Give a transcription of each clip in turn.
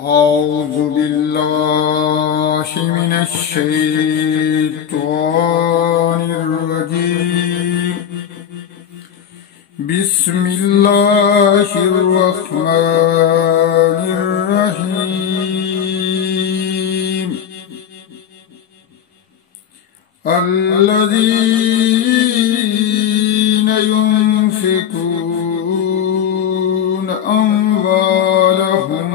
أعوذ بالله من الشيطان الرجيم. بسم الله الرحمن الرحيم. الذين ينفقون أموالهم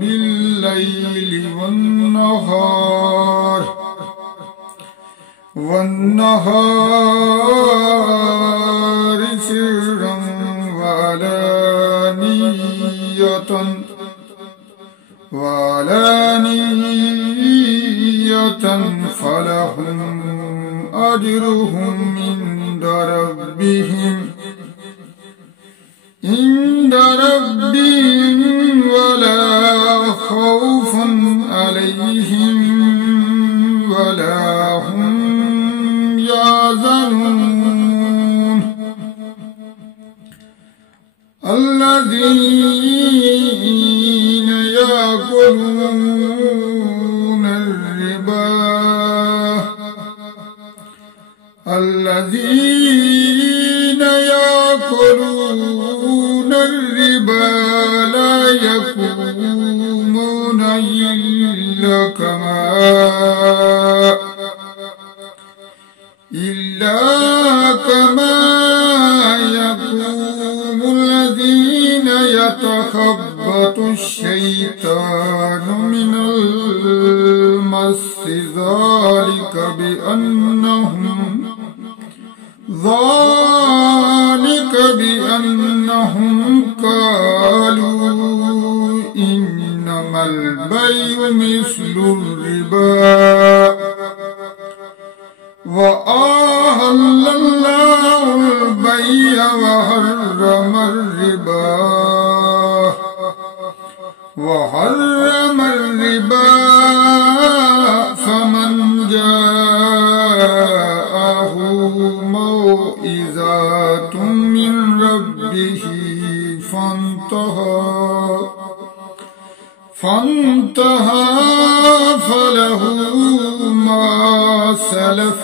بالليل والنهار سرا وعلانية فلهم أجرهم عند ربهم ولا خوف عليهم ولا هم يحزنون. الذين يأكلون الربا لا يقومون إلا كما يقوم الذين يتخبط الشيطان من المس ذلك بأنهم قالوا إنما البيع مثل الربا وأحل الله البيع وحرم الربا فمن جاءه موعظة من ربه فانتهى فله ما سلف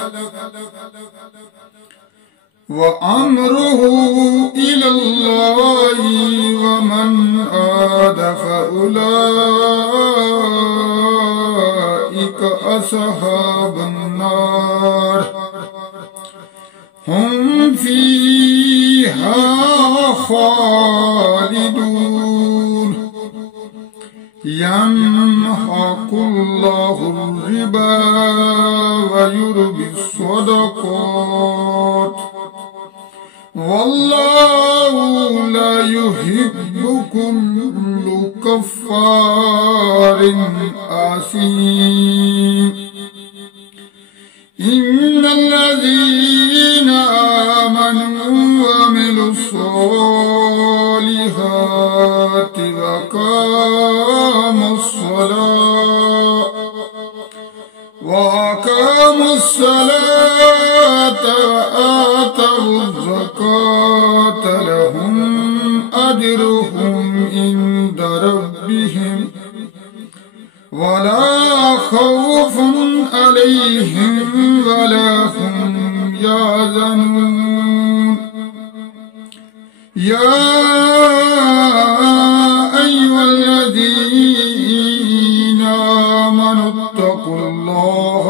وأمره إلى الله ومن عاد فأولئك أصحاب النار هم فيها خالدون. يمحق الله الربا ويربي الصدقات والله لا يحب كل كفار أثيم. إن الذين آمنوا وعملوا الصالحات وأقاموا الصلاة وآتوا الزكاة لهم أجرهم عند ربهم ولا خوف عليهم ولا هم يحزنون. يا أيها الذين آمنوا اتقوا الله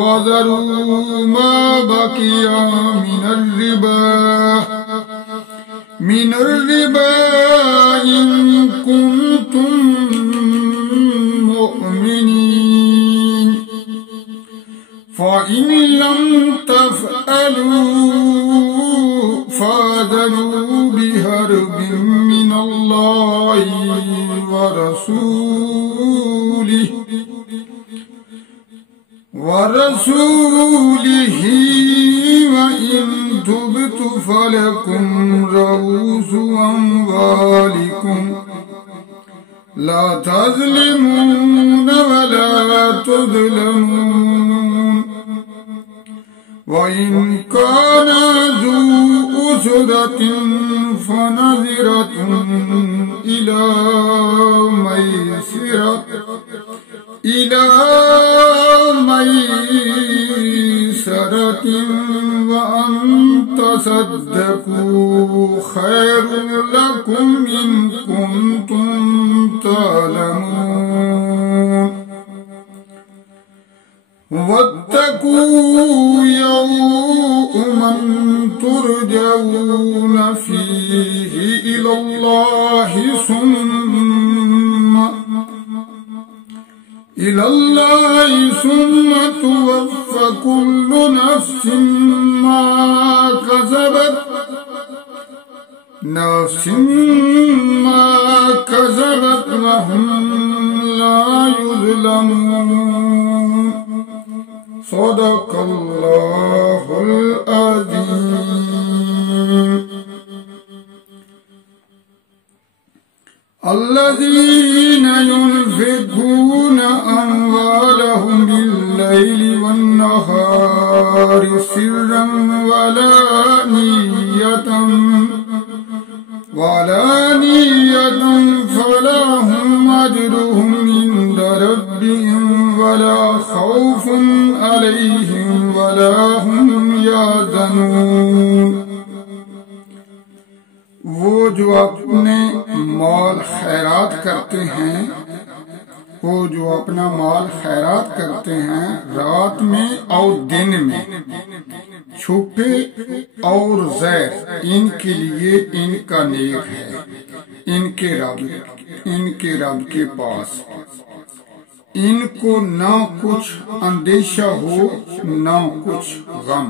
وذروا ما بقي من الربا إن كنتم مؤمنين فإن لم تفعلوا فاذنوا بحرب من الله ورسوله وإن تبتم فلكم رؤوس أموالكم لا تظلمون ولا تظلمون. وإن كان ذو أسرة فنظرة إلى ميسرة وأن تصدقوا خير لكم إن كنتم تعلمون واتقوا يوما ترجعون فيه إلى الله ثم توفى كل نفس ما كسبت وهم لا يظلمون صدق الله العظيم. الذين ينفقون أموالهم بالليل والنهار سرا وعلانية فلهم أجرهم عند ربهم ولا خوف عليهم ولا هم يحزنون. وہ جو اپنے مال خیرات کرتے ہیں، وہ جو اپنا مال خیرات کرتے ہیں رات میں اور دن میں، چھپے اور ظاہر، ان کے لیے ان کا نیک ہے ان کے رب کے پاس. ان کو نہ کچھ اندیشہ ہو نہ کچھ غم.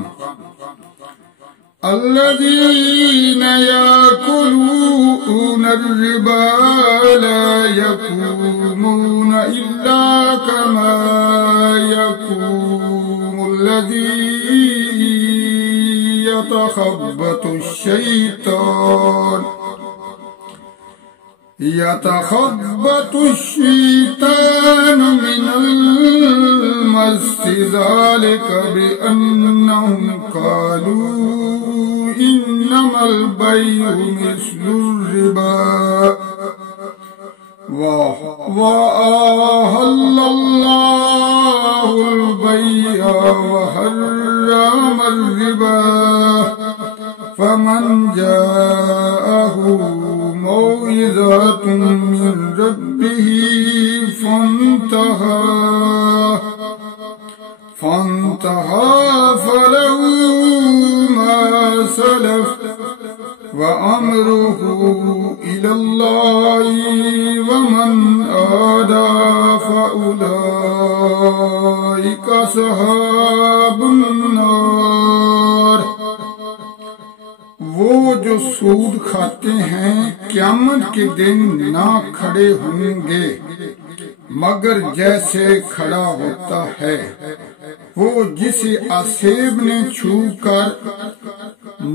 الذين يأكلون الربا لا يقومون إلا كما يقوم الذي يتخبط الشيطان من المس ذلك بأنهم قالوا إنما البيع مثل الربا وأحل الله البيع وحرم الربا فمن جاءه موعظة من ربه فانتهى فله ما سلف وأمره إلى الله ومن عاد فأولئك أصحاب النار. وہ جو سود کھاتے ہیں قیامت کے دن نہ کھڑے ہوں گے مگر جیسے کھڑا ہوتا ہے وہ جسے آسیب نے چھو کر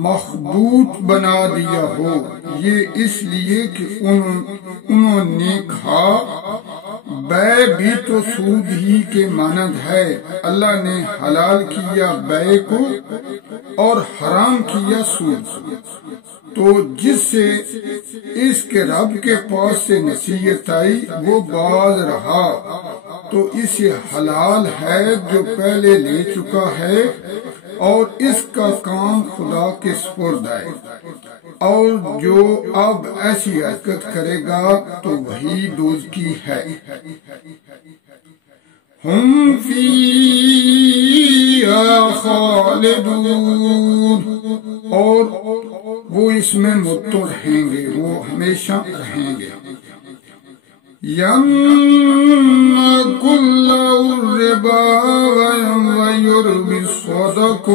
مخبوط بنا دیا ہو. یہ اس لیے کہ انہوں نے کہا بے بھی تو سود ہی کے مانند ہے. اللہ نے حلال کیا بے کو اور حرام کیا سود. تو جس سے اس کے رب کے پاس سے نصیحت آئی وہ باز رہا تو اسے حلال ہے جو پہلے لے چکا ہے اور اس کا کام خدا کے سپرد ہے. اور جو اب ایسی حرکت کرے گا تو وہی دوزخی ہے. ہم فیہا خالدون، اور وہ اس میں مبتلا رہیں گے، وہ ہمیشہ رہیں گے. يَمْحَقُ اللَّهُ الرِّبَا وَيُرْبِي الصَّدَقَاتِ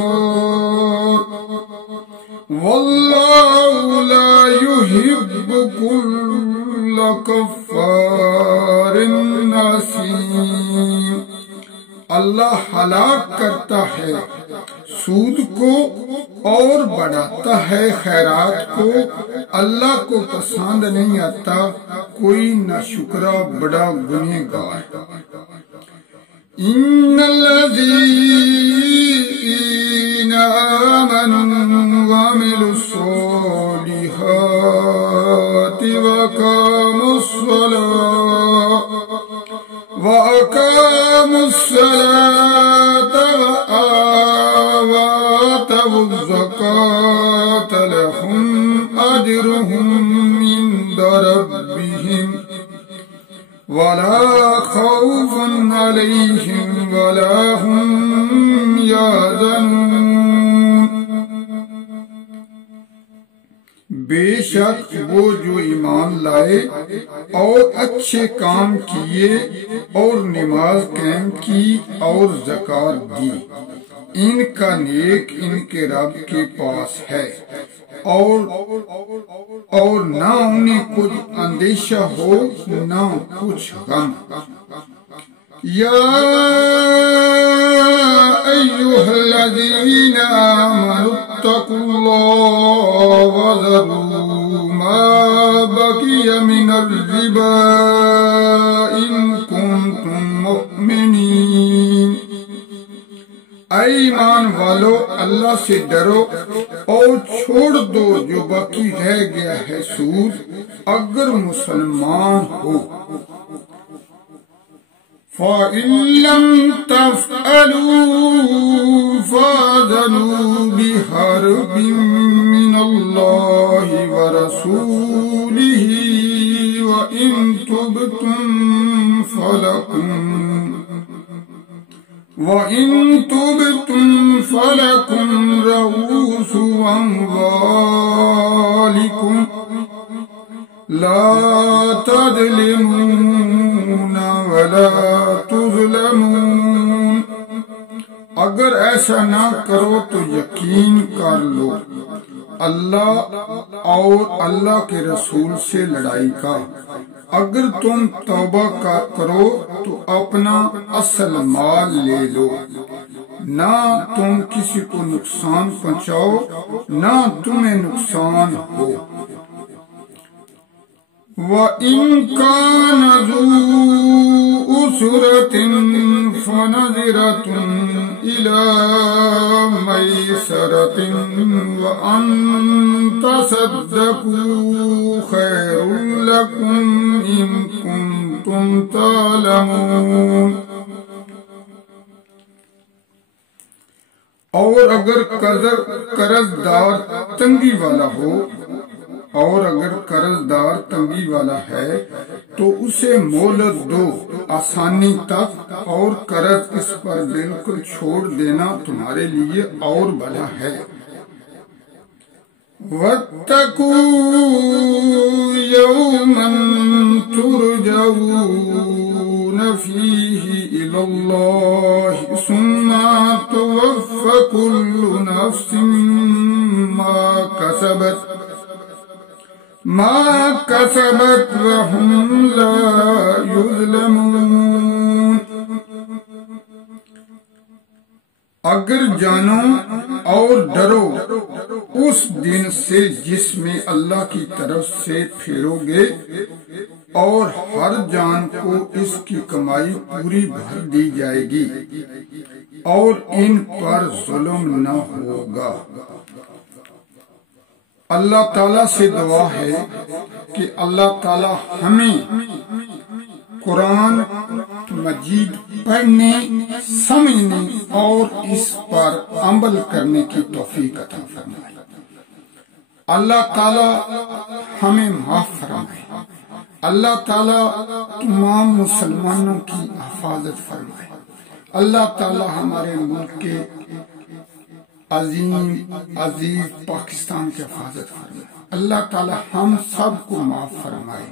وَاللَّهُ لَا يُحِبُّ كُلَّ كَفَّارٍ أَثِيمٍ. اللہ ہلاک کرتا ہے سود کو اور بڑھاتا ہے خیرات کو. اللہ کو پسند نہیں آتا کوئی ناشکرا بڑا گنہگار. ان الذین آمنوا وعملوا الصالحات وقاموا الصلاة الصلاة وآتوا الزكاة لهم أجرهم عند ربهم ولا خوف عليهم ولا هم يحزنون۔ بے شک وہ جو ایمان لائے اور اچھے کام کیے اور نماز قائم کی اور زکات دی، ان کا نیک ان کے رب کے پاس ہے، اور نہ انہیں کچھ اندیشہ ہو نہ کچھ غم۔ یا ایھا الذین آمنوا اتقوا اللہ وذروا ما بقی من الربا ان کنتم مؤمنین۔ اے ایمان والو، اللہ سے ڈرو اور چھوڑ دو جو باقی رہ گیا ہے سود، اگر مسلمان ہو۔ فَإِن لَّمْ تَفْعَلُوا فَأْذَنُوا بِحَرْبٍ مِّنَ اللَّهِ وَرَسُولِهِ وَإِن تُبْتُمْ فَلَكُمْ رُءُوسُ أَمْوَالِكُمْ لا تظلمون ولا تظلمون۔ اگر ایسا نہ کرو تو یقین کر لو اللہ اور اللہ کے رسول سے لڑائی کا۔ اگر تم توبہ کرو تو اپنا اصل مال لے لو، نہ تم کسی کو نقصان پہنچاؤ نہ تمہیں نقصان ہو۔ وَإِن كَانَ ذُو أُسْرَةٍ فَنَظِرَةٌ إِلَى مَيْسَرَةٍ وَأَن تَصَدَّقُوا خَيْرٌ لَكُمْ إِن كُنتُمْ تَعْلَمُونَ۔ اور اگر قرض دار تنگی والا ہے تو اسے مہلت دو آسانی تک، اور قرض اس پر بالکل چھوڑ دینا تمہارے لیے اور بھلا ہے۔ وَاتَّقُوا يَوْمًا تُرْجَعُونَ فِيهِ إِلَى اللَّهِ ثُمَّ تُوَفَّى كُلُّ نَفْسٍ ما كسبت وهم لا يظلمون۔ اگر جانو اور ڈرو اس دن سے جس میں اللہ کی طرف سے پھیرو گے، اور ہر جان کو اس کی کمائی پوری بھر دی جائے گی، اور ان پر ظلم نہ ہوگا۔ اللہ تعالیٰ سے دعا ہے کہ اللہ تعالیٰ ہمیں قرآن مجید پڑھنے، سمجھنے اور اس پر عمل کرنے کی توفیق عطا فرمائے۔ اللہ تعالیٰ ہمیں معاف فرمائے۔ اللہ تعالیٰ تمام مسلمانوں کی حفاظت فرمائے۔ اللہ تعالیٰ ہمارے ملک کے عظیم عزیز پاکستان کی حفاظت فرمائے۔ اللہ تعالیٰ ہم سب کو معاف فرمائے۔